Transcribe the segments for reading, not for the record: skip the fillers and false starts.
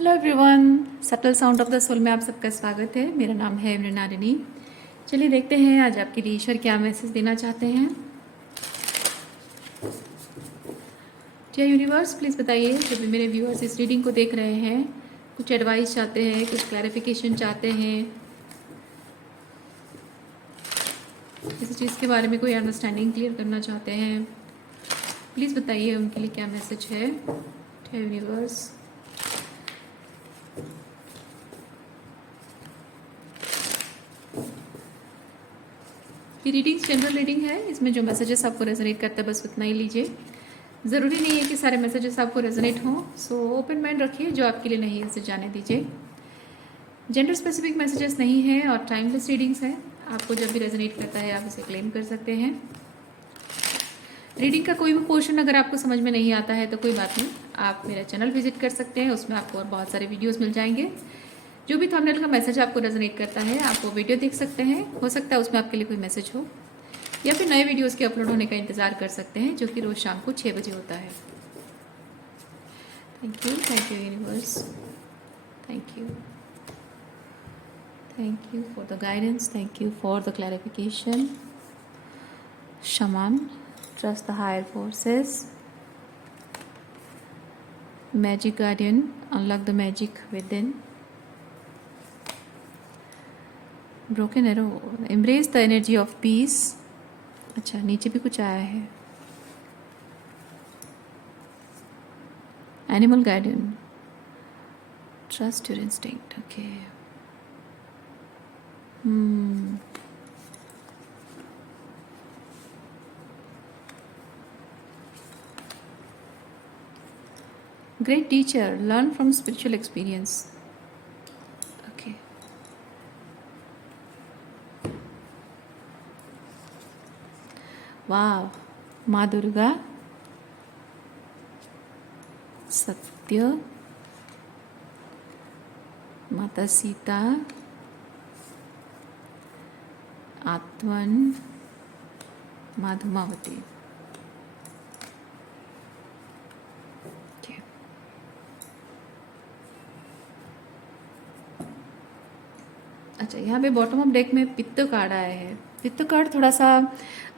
Hello everyone, subtle sound of the soul में आप सबका स्वागत है। मेरा नाम है मृणालिनी। चलिए देखते हैं आज आपके लिए ईश्वर क्या मैसेज देना चाहते हैं। डियर यूनिवर्स, प्लीज़ बताइए, जब भी मेरे व्यूअर्स इस रीडिंग को देख रहे हैं, कुछ एडवाइस चाहते हैं, कुछ क्लैरिफिकेशन चाहते हैं, किसी चीज़ के बारे में कोई अंडरस्टैंडिंग क्लियर करना चाहते हैं, प्लीज़ बताइए उनके लिए क्या मैसेज है। डियर यूनिवर्स, ये रीडिंग जनरल रीडिंग है। इसमें जो मैसेजेस आपको रेजोनेट करता है बस उतना ही लीजिए। ज़रूरी नहीं है कि सारे मैसेजेस आपको रेजोनेट हों, सो ओपन माइंड रखिए। जो आपके लिए नहीं है उसे जाने दीजिए। जेंडर स्पेसिफिक मैसेजेस नहीं है और टाइमलेस रीडिंग्स है। आपको जब भी रेजोनेट करता है आप उसे क्लेम कर सकते हैं। रीडिंग का कोई भी पोर्शन अगर आपको समझ में नहीं आता है तो कोई बात नहीं, आप मेरा चैनल विजिट कर सकते हैं। उसमें आपको और बहुत सारे वीडियोस मिल जाएंगे। जो भी थंबनेल का मैसेज आपको रेजोनेट करता है आप वो वीडियो देख सकते हैं। हो सकता है उसमें आपके लिए कोई मैसेज हो, या फिर नए वीडियोस के अपलोड होने का इंतज़ार कर सकते हैं, जो कि रोज़ शाम को 6 बजे होता है। Thank you universe, thank you for the guidance, thank you for the clarification. Shaman, trust the higher forces. Magic guardian, unlock the magic within. Broken arrow, embrace the energy of peace. अच्छा, नीचे भी कुछ आया है। Animal guardian, trust your instinct. Okay, great teacher, learn from spiritual experience. Okay, वाह, माँ दुर्गा, सत्य, माता सीता, आत्मन, माँ धूमावती। अच्छा, यहाँ पे बॉटम ऑफ डेक में पित्त कार्ड आया है। पित्त कार्ड थोड़ा सा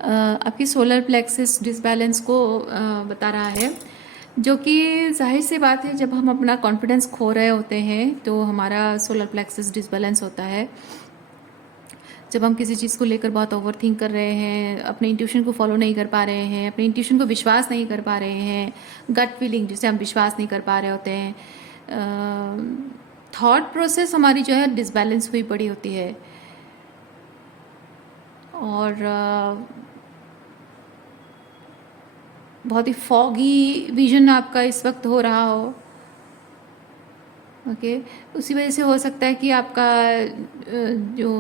आपकी सोलर प्लेक्सिस डिसबैलेंस को बता रहा है, जो कि जाहिर सी बात है, जब हम अपना कॉन्फिडेंस खो रहे होते हैं तो हमारा सोलर प्लेक्सिस डिसबैलेंस होता है। जब हम किसी चीज़ को लेकर बहुत ओवर थिंक कर रहे हैं, अपने इंट्यूशन को फॉलो नहीं कर पा रहे हैं, अपने इंट्यूशन को विश्वास नहीं कर पा रहे हैं, गट फीलिंग जिसे हम विश्वास नहीं कर पा रहे होते हैं, थॉट प्रोसेस हमारी जो है डिसबैलेंस हुई पड़ी होती है। और बहुत ही फॉगी विजन आपका इस वक्त हो रहा हो। ओके, उसी वजह से हो सकता है कि आपका जो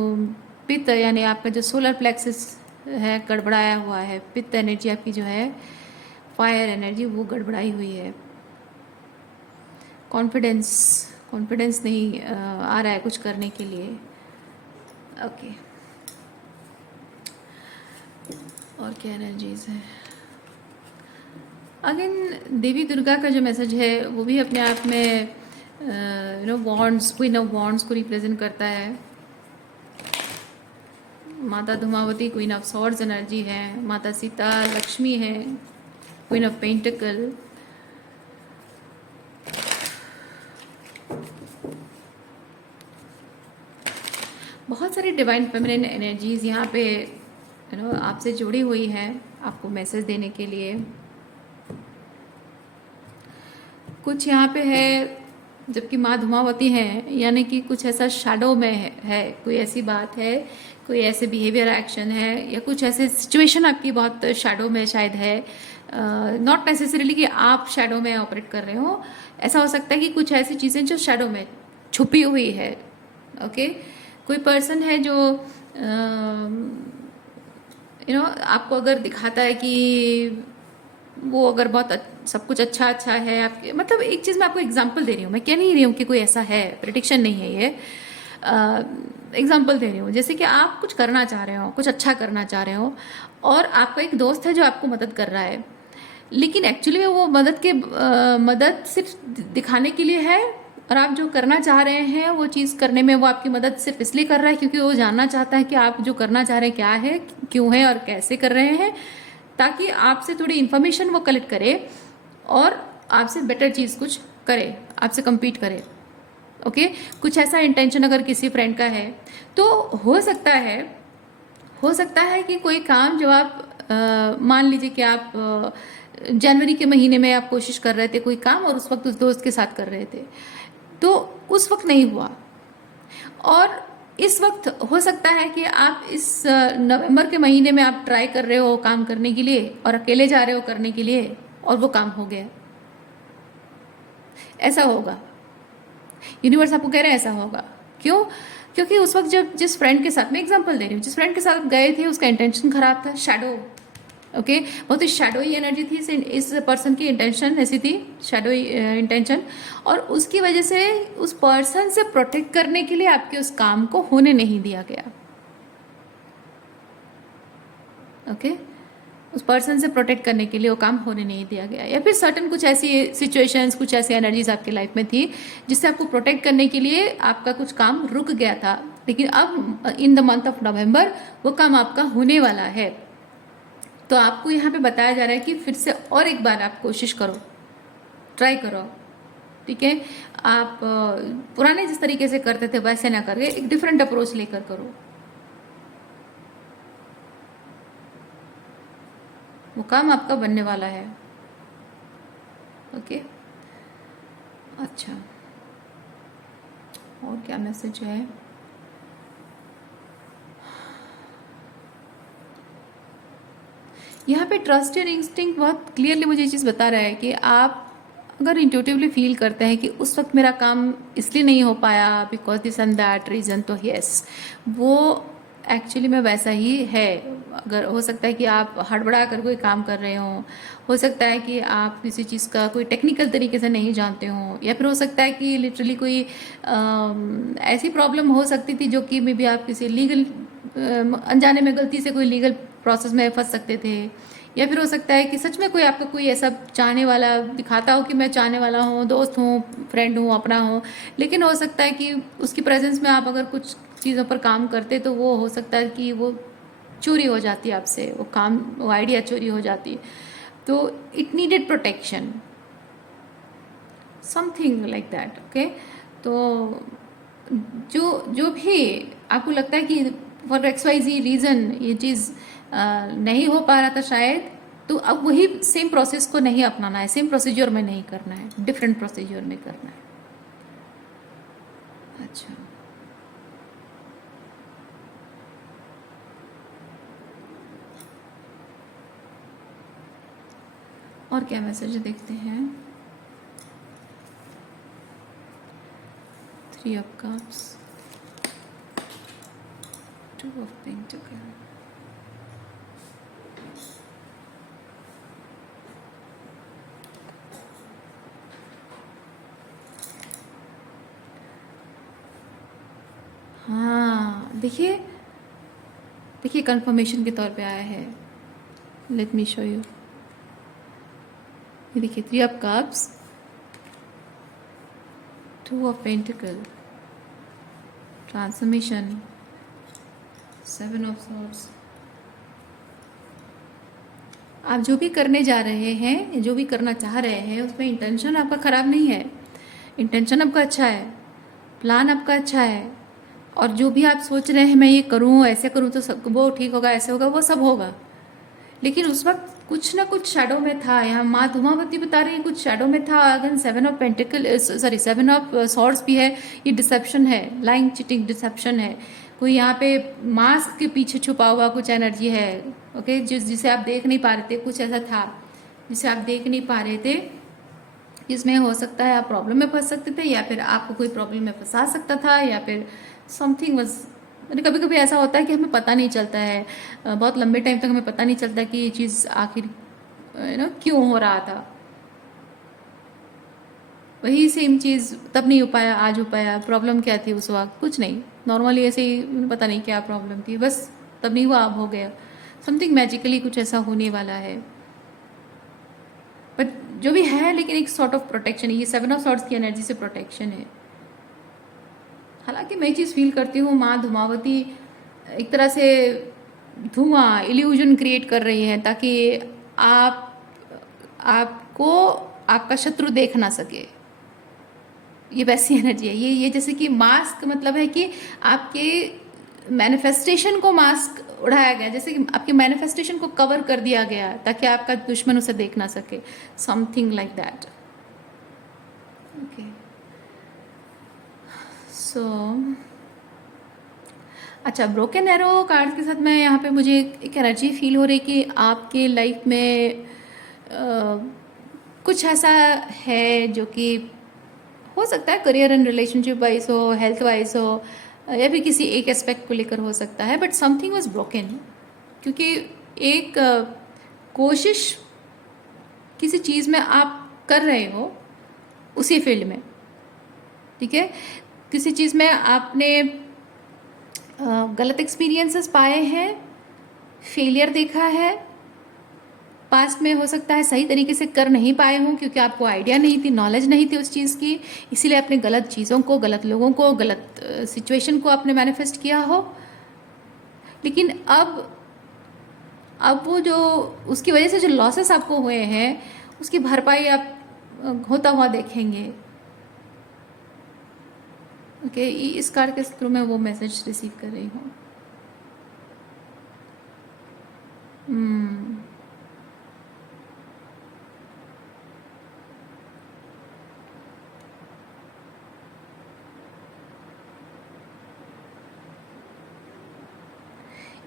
पित्त यानी आपका जो सोलर प्लेक्सिस है गड़बड़ाया हुआ है। पित्त एनर्जी आपकी जो है, फायर एनर्जी, वो गड़बड़ाई हुई है। कॉन्फिडेंस नहीं आ रहा है कुछ करने के लिए। ओके, और क्या एनर्जीज है। अगेन देवी दुर्गा का जो मैसेज है वो भी अपने आप में वॉन्ड्स, क्वीन ऑफ वॉन्ड्स को रिप्रेजेंट करता है। माता Dhumavati queen of swords energy है। माता सीता लक्ष्मी है, क्वीन ऑफ पेंटिकल। बहुत सारी डिवाइन फेमिनिन एनर्जीज यहाँ पे आपसे जुड़ी हुई है, आपको मैसेज देने के लिए। कुछ यहाँ पे है, जबकि माँ धूमावती है, यानी कि कुछ ऐसा शैडो में है, कोई ऐसी बात है, कोई ऐसे बिहेवियर एक्शन है, या कुछ ऐसे सिचुएशन आपकी बहुत शैडो में शायद है। नॉट नेसेसरीली कि आप शैडो में ऑपरेट कर रहे हो, ऐसा हो सकता है कि कुछ ऐसी चीज़ें जो शैडो में छुपी हुई है। ओके, कोई पर्सन है जो आपको अगर दिखाता है कि वो अगर बहुत सब कुछ अच्छा अच्छा है आपके, मतलब एक चीज़ मैं आपको एग्जांपल दे रही हूँ, मैं कह नहीं रही हूँ कि कोई ऐसा है, प्रेडिक्शन नहीं है ये, एग्जांपल दे रही हूँ। जैसे कि आप कुछ करना चाह रहे हो, कुछ अच्छा करना चाह रहे हो, और आपका एक दोस्त है जो आपको मदद कर रहा है, लेकिन एक्चुअली में वो मदद सिर्फ दिखाने के लिए है, और आप जो करना चाह रहे हैं वो चीज़ करने में वो आपकी मदद सिर्फ इसलिए कर रहा है क्योंकि वो जानना चाहता है कि आप जो करना चाह रहे हैं क्या है, क्यों है और कैसे कर रहे हैं, ताकि आपसे थोड़ी इन्फॉर्मेशन वो कलेक्ट करे और आपसे बेटर चीज़ कुछ करे, आपसे compete करे। ओके, कुछ ऐसा इंटेंशन अगर किसी फ्रेंड का है तो हो सकता है कि कोई काम जो आप मान लीजिए कि आप जनवरी के महीने में आप कोशिश कर रहे थे कोई काम और उस वक्त उस दोस्त के साथ कर रहे थे, तो उस वक्त नहीं हुआ, और इस वक्त हो सकता है कि आप इस नवंबर के महीने में आप ट्राई कर रहे हो काम करने के लिए और अकेले जा रहे हो करने के लिए और वो काम हो गया। ऐसा होगा, यूनिवर्स आपको कह रहे हैं ऐसा होगा। क्यों? क्योंकि उस वक्त जब जिस फ्रेंड के साथ, मैं एग्जांपल दे रही हूँ, जिस फ्रेंड के साथ आप गए थे उसका इंटेंशन खराब था, शैडो। ओके, बहुत ही शैडोई एनर्जी थी, इस पर्सन की इंटेंशन ऐसी थी, शैडोई इंटेंशन, और उसकी वजह से उस पर्सन से प्रोटेक्ट करने के लिए आपके उस काम को होने नहीं दिया गया। ओके, उस पर्सन से प्रोटेक्ट करने के लिए वो काम होने नहीं दिया गया, या फिर सर्टन कुछ ऐसी सिचुएशंस, कुछ ऐसी एनर्जीज आपकी लाइफ में थी जिससे आपको प्रोटेक्ट करने के लिए आपका कुछ काम रुक गया था, लेकिन अब in the month of November वो काम आपका होने वाला है। तो आपको यहाँ पे बताया जा रहा है कि फिर से और एक बार आप कोशिश करो, ट्राई करो, ठीक है। आप पुराने जिस तरीके से करते थे वैसे ना करके एक डिफरेंट अप्रोच लेकर करो, वो काम आपका बनने वाला है। ओके, अच्छा, और क्या मैसेज है? यहाँ पे ट्रस्ट एंड इंस्टिंक्ट बहुत क्लियरली मुझे ये चीज़ बता रहा है कि आप अगर इंट्यूटिवली फील करते हैं कि उस वक्त मेरा काम इसलिए नहीं हो पाया because this and that reason, तो यस, वो एक्चुअली में वैसा ही है। अगर हो सकता है कि आप हड़बड़ा कर कोई काम कर रहे हो सकता है कि आप किसी चीज़ का कोई टेक्निकल तरीके से नहीं जानते हो, या फिर हो सकता है कि लिटरली कोई ऐसी प्रॉब्लम हो सकती थी जो कि मे बी आप किसी लीगल अनजाने में गलती से कोई लीगल प्रोसेस में फंस सकते थे, या फिर हो सकता है कि सच में कोई आपका कोई ऐसा चाहने वाला दिखाता हो कि मैं चाहने वाला हूँ, दोस्त हूँ, फ्रेंड हूँ, अपना हूँ, लेकिन हो सकता है कि उसकी प्रेजेंस में आप अगर कुछ चीज़ों पर काम करते तो वो हो सकता है कि वो चोरी हो जाती है आपसे, वो आइडिया चोरी हो जाती। तो it needed protection, something like that. Okay, तो जो भी आपको लगता है कि फॉर XYZ रीज़न ये चीज़ नहीं हो पा रहा था शायद, तो अब वही सेम प्रोसेस को नहीं अपनाना है, सेम प्रोसीजर में नहीं करना है, डिफरेंट प्रोसीजर में करना है। अच्छा, और क्या मैसेज देखते हैं? 3 of Cups, 2 of Pentacles, हाँ, देखिए कंफर्मेशन के तौर पे आया है। Let me show you. ये देखिए 3 of Cups, 2 of Pentacles, transformation, 7 of Swords। आप जो भी करने जा रहे हैं, जो भी करना चाह रहे हैं, उसमें इंटेंशन आपका ख़राब नहीं है, इंटेंशन आपका अच्छा है, प्लान आपका अच्छा है, और जो भी आप सोच रहे हैं मैं ये करूँ, ऐसे करूँ तो सब वो ठीक होगा, ऐसे होगा, वो सब होगा। लेकिन उस वक्त कुछ ना कुछ शैडो में था। यहाँ माँ धूमावती बता रही है कुछ शैडो में था। अगन 7 of pentacle, sorry 7 of swords भी है, ये डिसेप्शन है, लाइंग, चीटिंग, डिसेप्शन है। कोई यहाँ पे मास्क के पीछे छुपा हुआ कुछ एनर्जी है। ओके, जिसे आप देख नहीं पा रहे थे, कुछ ऐसा था जिसे आप देख नहीं पा रहे थे, जिसमें हो सकता है आप प्रॉब्लम में फंस सकते थे, या फिर आपको कोई प्रॉब्लम में फंसा सकता था, या फिर समथिंग वॉज, कभी कभी ऐसा होता है कि हमें पता नहीं चलता है, बहुत लंबे टाइम तक हमें पता नहीं चलता कि ये चीज़ आखिर क्यों हो रहा था। वही सेम चीज़ तब नहीं हो पाया, आज हो पाया। प्रॉब्लम क्या थी उस वक्त? कुछ नहीं, नॉर्मली ऐसे ही, पता नहीं क्या प्रॉब्लम थी, बस तब नहीं हुआ, अब हो गया। समथिंग मैजिकली कुछ ऐसा होने वाला है, बट जो भी है, लेकिन एक सॉर्ट ऑफ प्रोटेक्शन है। ये 7 ऑफ सॉर्ड्स की एनर्जी से प्रोटेक्शन है। हालांकि मैं ये चीज़ फील करती हूँ, माँ धूमावती एक तरह से धुआं इल्यूजन क्रिएट कर रही है ताकि आप आपको आपका शत्रु देख ना सके। ये वैसी एनर्जी है, ये जैसे कि मास्क, मतलब है कि आपके मैनिफेस्टेशन को मास्क उड़ाया गया, जैसे कि आपके मैनिफेस्टेशन को कवर कर दिया गया ताकि आपका दुश्मन उसे देख ना सके, समथिंग लाइक दैट। ओके, सो अच्छा, ब्रोकन एरो कार्ड के साथ मैं यहाँ पे मुझे एक एनर्जी फील हो रही कि आपके लाइफ में कुछ ऐसा है जो कि हो सकता है करियर एंड रिलेशनशिप वाइज हो, हेल्थ वाइज हो, या फिर किसी एक एस्पेक्ट को लेकर हो सकता है, बट समथिंग वाज ब्रोकन। क्योंकि एक कोशिश किसी चीज़ में आप कर रहे हो, उसी फील्ड में, ठीक है, किसी चीज़ में आपने गलत एक्सपीरियंसेस पाए हैं, फेलियर देखा है, पास्ट में हो सकता है सही तरीके से कर नहीं पाए हों क्योंकि आपको आइडिया नहीं थी, नॉलेज नहीं थी उस चीज़ की, इसीलिए आपने गलत चीज़ों को, गलत लोगों को, गलत सिचुएशन को आपने मैनिफेस्ट किया हो। लेकिन अब वो जो उसकी वजह से जो लॉसेस आपको हुए हैं उसकी भरपाई आप होता हुआ देखेंगे। ओके, इस कार्ड के थ्रू मैं वो मैसेज रिसीव कर रही हूँ।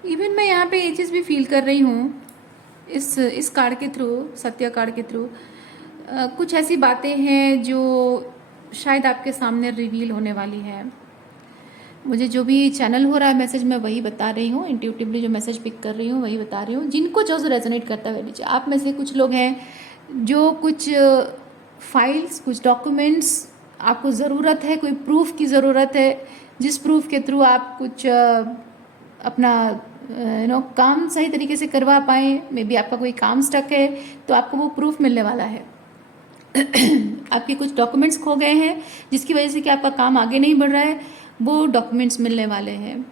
इवन मैं यहाँ पे ये चीज़ भी फील कर रही हूँ इस कार्ड के थ्रू, सत्य कार्ड के थ्रू, कुछ ऐसी बातें हैं जो शायद आपके सामने रिवील होने वाली है। मुझे जो भी चैनल हो रहा है मैसेज, मैं वही बता रही हूँ, इंट्यूटिवली जो मैसेज पिक कर रही हूँ वही बता रही हूँ। जिनको जो रेजोनेट करता है लीजिए। आप में से कुछ लोग हैं जो कुछ फाइल्स, कुछ डॉक्यूमेंट्स आपको ज़रूरत है, कोई प्रूफ की ज़रूरत है, जिस प्रूफ के थ्रू आप कुछ अपना काम सही तरीके से करवा पाएँ। मे बी आपका कोई काम स्टक है तो आपको वो प्रूफ मिलने वाला है। आपके कुछ डॉक्यूमेंट्स खो गए हैं जिसकी वजह से कि आपका काम आगे नहीं बढ़ रहा है, वो डॉक्यूमेंट्स मिलने वाले हैं।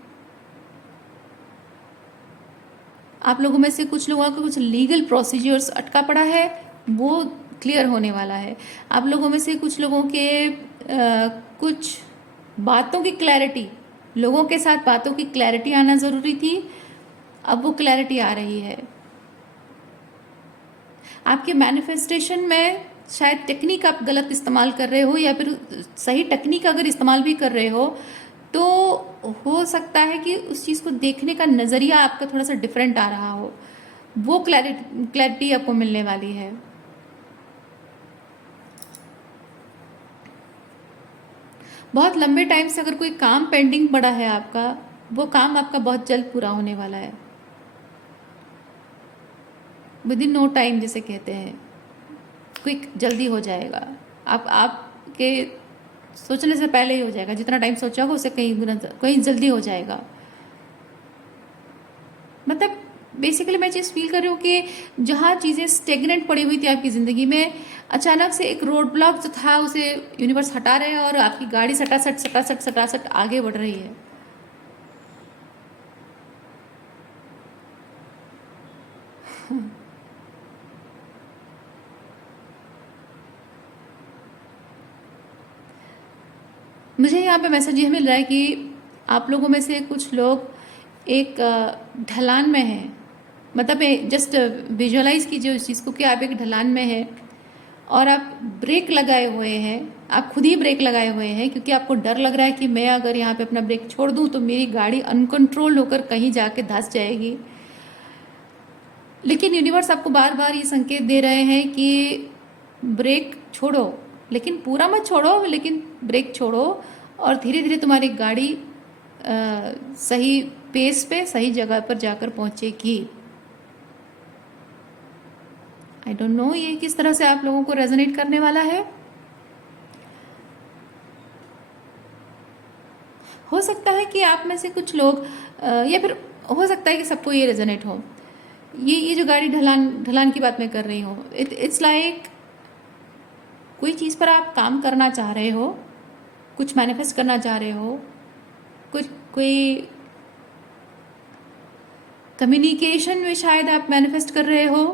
आप लोगों में से कुछ लोगों का कुछ लीगल प्रोसीजर्स अटका पड़ा है, वो क्लियर होने वाला है। आप लोगों में से कुछ लोगों के कुछ बातों की क्लैरिटी, लोगों के साथ बातों की क्लैरिटी आना ज़रूरी थी, अब वो क्लैरिटी आ रही है। आपके मैनिफेस्टेशन में शायद टेक्निक आप गलत इस्तेमाल कर रहे हो, या फिर सही टेक्निक अगर इस्तेमाल भी कर रहे हो तो हो सकता है कि उस चीज़ को देखने का नज़रिया आपका थोड़ा सा डिफरेंट आ रहा हो, वो क्लैरिटी आपको मिलने वाली है। बहुत लंबे टाइम से अगर कोई काम पेंडिंग पड़ा है आपका, वो काम आपका बहुत जल्द पूरा होने वाला है, विद इन नो टाइम जिसे कहते हैं, क्विक, जल्दी हो जाएगा। आपके सोचने से पहले ही हो जाएगा, जितना टाइम सोचा होगा उससे कहीं जल्दी हो जाएगा। मतलब बेसिकली मैं चीज़ फील कर रही हूँ कि जहाँ चीज़ें स्टेगनेंट पड़ी हुई थी आपकी ज़िंदगी में, अचानक से एक रोड ब्लॉक जो था उसे यूनिवर्स हटा रहे हैं और आपकी गाड़ी सटासट सटासट सटासट आगे बढ़ रही है। मुझे यहाँ पे मैसेज ये मिल रहा है कि आप लोगों में से कुछ लोग एक ढलान में हैं। मतलब जस्ट विजुअलाइज कीजिए उस चीज़ को कि आप एक ढलान में हैं और आप ब्रेक लगाए हुए हैं, आप खुद ही ब्रेक लगाए हुए हैं क्योंकि आपको डर लग रहा है कि मैं अगर यहाँ पे अपना ब्रेक छोड़ दूँ तो मेरी गाड़ी अनकंट्रोल होकर कहीं जाके धंस जाएगी। लेकिन यूनिवर्स आपको बार बार ये संकेत दे रहे हैं कि ब्रेक छोड़ो, लेकिन पूरा मत छोड़ो, लेकिन ब्रेक छोड़ो और धीरे धीरे तुम्हारी गाड़ी सही पेस पे सही जगह पर जाकर पहुंचेगी। आई डोंट नो ये किस तरह से आप लोगों को रेजोनेट करने वाला है। हो सकता है कि आप में से कुछ लोग या फिर हो सकता है कि सबको ये रेजोनेट हो। ये जो गाड़ी ढलान की बात मैं कर रही हूँ, इट्स लाइक कोई चीज़ पर आप काम करना चाह रहे हो, कुछ मैनिफेस्ट करना चाह रहे हो, कुछ कोई कम्युनिकेशन में शायद आप मैनिफेस्ट कर रहे हो,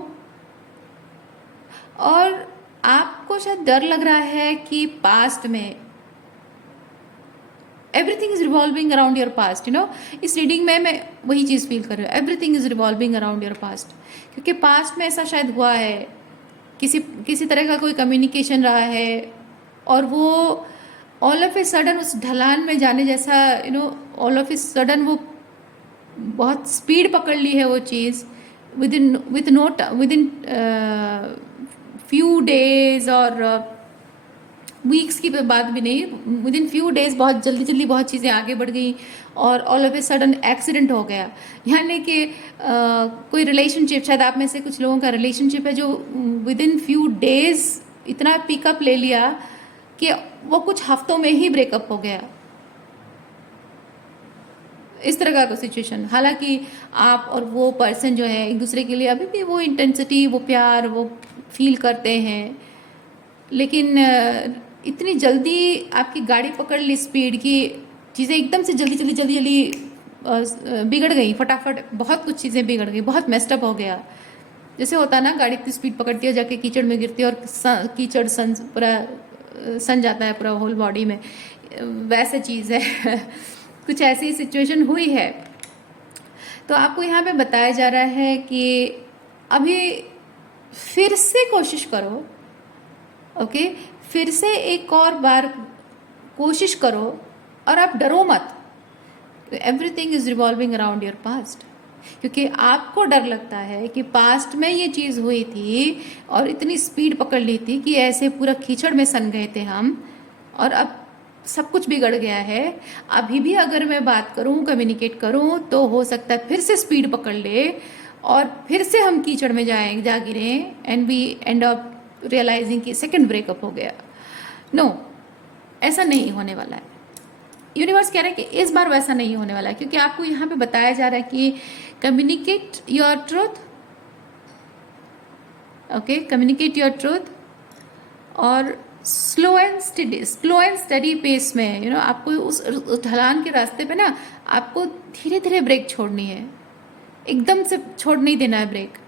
और आपको शायद डर लग रहा है कि पास्ट में everything is revolving around your past, you know. इस रीडिंग में मैं वही चीज़ फील कर रही हूँ, everything is revolving around your past, क्योंकि पास्ट में ऐसा शायद हुआ है, किसी किसी तरह का कोई कम्युनिकेशन रहा है, और वो ऑल ऑफ ए सडन उस ढलान में जाने जैसा, you know, all of a sudden वो बहुत स्पीड पकड़ ली है वो चीज़, विद इन फ्यू डेज और वीक्स की बात भी नहीं, विद इन फ्यू डेज बहुत जल्दी जल्दी बहुत चीज़ें आगे बढ़ गई, और all of a sudden accident हो गया। यानी कि कोई रिलेशनशिप, शायद आप में से कुछ लोगों का रिलेशनशिप है जो विद इन फ्यू डेज इतना पिकअप ले लिया कि वो कुछ हफ्तों में ही ब्रेकअप हो गया। इस तरह का कोई सिचुएशन, हालांकि आप और वो पर्सन जो है एक दूसरे के लिए अभी भी वो इंटेंसिटी, वो प्यार, वो फील करते हैं, लेकिन इतनी जल्दी आपकी गाड़ी पकड़ ली स्पीड की, चीज़ें एकदम से जल्दी जल्दी जल्दी जल्दी बिगड़ गई, फटाफट बहुत कुछ चीज़ें बिगड़ गई, बहुत मेस्टअप हो गया। जैसे होता है ना, गाड़ी इतनी स्पीड पकड़ती है, जाके कीचड़ में गिरती है, और कीचड़ पूरा सन जाता है पूरा होल बॉडी में, वैसा चीज़ है। कुछ ऐसी सिचुएशन हुई है। तो आपको यहाँ पे बताया जा रहा है कि अभी फिर से कोशिश करो, ओके, फिर से एक और बार कोशिश करो, और आप डरो मत। Everything is revolving around your past, क्योंकि आपको डर लगता है कि पास्ट में ये चीज़ हुई थी और इतनी स्पीड पकड़ ली थी कि ऐसे पूरा कीचड़ में सन गए थे हम, और अब सब कुछ बिगड़ गया है। अभी भी अगर मैं बात करूं, कम्युनिकेट करूं, तो हो सकता है फिर से स्पीड पकड़ ले और फिर से हम कीचड़ में जा गिरे, and we end up realising कि सेकंड ब्रेकअप हो गया। नो, ऐसा नहीं होने वाला है। यूनिवर्स कह रहा है कि इस बार वैसा नहीं होने वाला है, क्योंकि आपको यहाँ पे बताया जा रहा है कि communicate your truth, okay, communicate your truth, और स्लो एंड स्टडी पेस में, यू नो, आपको उस ढलान के रास्ते पे ना आपको धीरे धीरे ब्रेक छोड़नी है, एकदम से छोड़ नहीं देना है ब्रेक।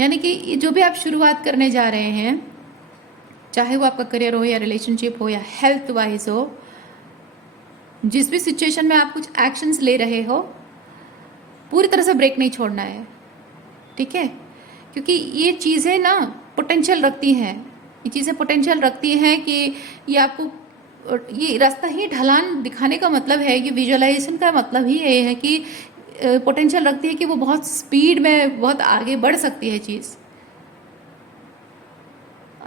यानी कि जो भी आप शुरुआत करने जा रहे हैं, चाहे वो आपका करियर हो या रिलेशनशिप हो या हेल्थ वाइज हो, जिस भी सिचुएशन में आप कुछ एक्शंस ले रहे हो, पूरी तरह से ब्रेक नहीं छोड़ना है, ठीक है? क्योंकि ये चीज़ें ना पोटेंशियल रखती हैं, ये चीज़ें पोटेंशियल रखती हैं कि ये आपको, ये रास्ता ही ढलान दिखाने का मतलब है, ये विजुअलाइजेशन का मतलब ही ये है कि पोटेंशियल रखती है कि वो बहुत स्पीड में बहुत आगे बढ़ सकती है चीज़,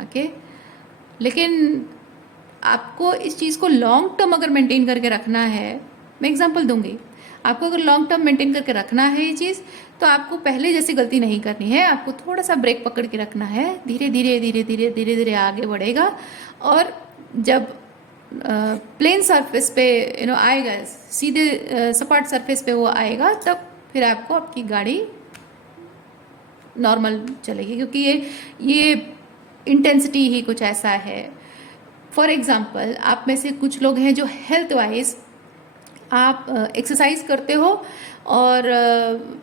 ओके। लेकिन आपको इस चीज़ को लॉन्ग टर्म अगर मेंटेन करके रखना है, मैं एग्जांपल दूंगी, आपको अगर लॉन्ग टर्म मेंटेन करके रखना है ये चीज़, तो आपको पहले जैसी गलती नहीं करनी है, आपको थोड़ा सा ब्रेक पकड़ के रखना है, धीरे धीरे धीरे धीरे धीरे धीरे आगे बढ़ेगा, और जब प्लेन सरफेस पे, यू नो, आएगा, सीधे सपाट सरफेस पे वो आएगा, तब फिर आपको आपकी गाड़ी नॉर्मल चलेगी, क्योंकि ये इंटेंसिटी ही कुछ ऐसा है। फॉर एग्जाम्पल, आप में से कुछ लोग हैं जो हेल्थ वाइज आप एक्सरसाइज करते हो, और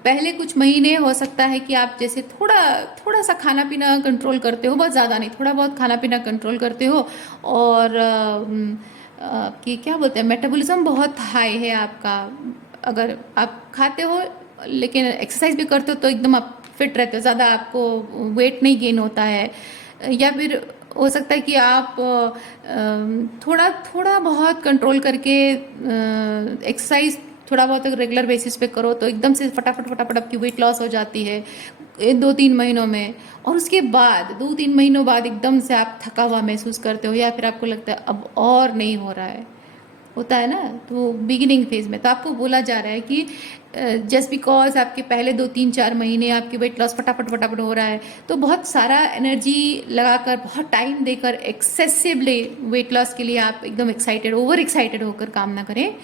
पहले कुछ महीने हो सकता है कि आप जैसे थोड़ा सा खाना पीना कंट्रोल करते हो, बहुत ज़्यादा नहीं, थोड़ा बहुत खाना पीना कंट्रोल करते हो, और कि क्या बोलते हैं, मेटाबॉलिज्म बहुत हाई है आपका। अगर आप खाते हो लेकिन एक्सरसाइज भी करते हो तो एकदम आप फिट रहते हो, ज़्यादा आपको वेट नहीं गेन होता है। या फिर हो सकता है कि आप थोड़ा बहुत कंट्रोल करके एक्सरसाइज थोड़ा बहुत अगर रेगुलर बेसिस पे करो तो एकदम से फटाफट आपकी वेट लॉस हो जाती है 2-3 महीनों में, और उसके बाद 2-3 महीनों बाद एकदम से आप थका हुआ महसूस करते हो, या फिर आपको लगता है अब और नहीं हो रहा है, होता है ना। तो बिगिनिंग फेज में तो आपको बोला जा रहा है कि जस्ट बिकॉज आपके पहले 2-3-4 महीने आपकी वेट लॉस फटाफट हो रहा है, तो बहुत सारा एनर्जी लगाकर, बहुत टाइम देकर एक्सेसिवली वेट लॉस के लिए आप एकदम ओवर एक्साइटेड होकर काम ना करें,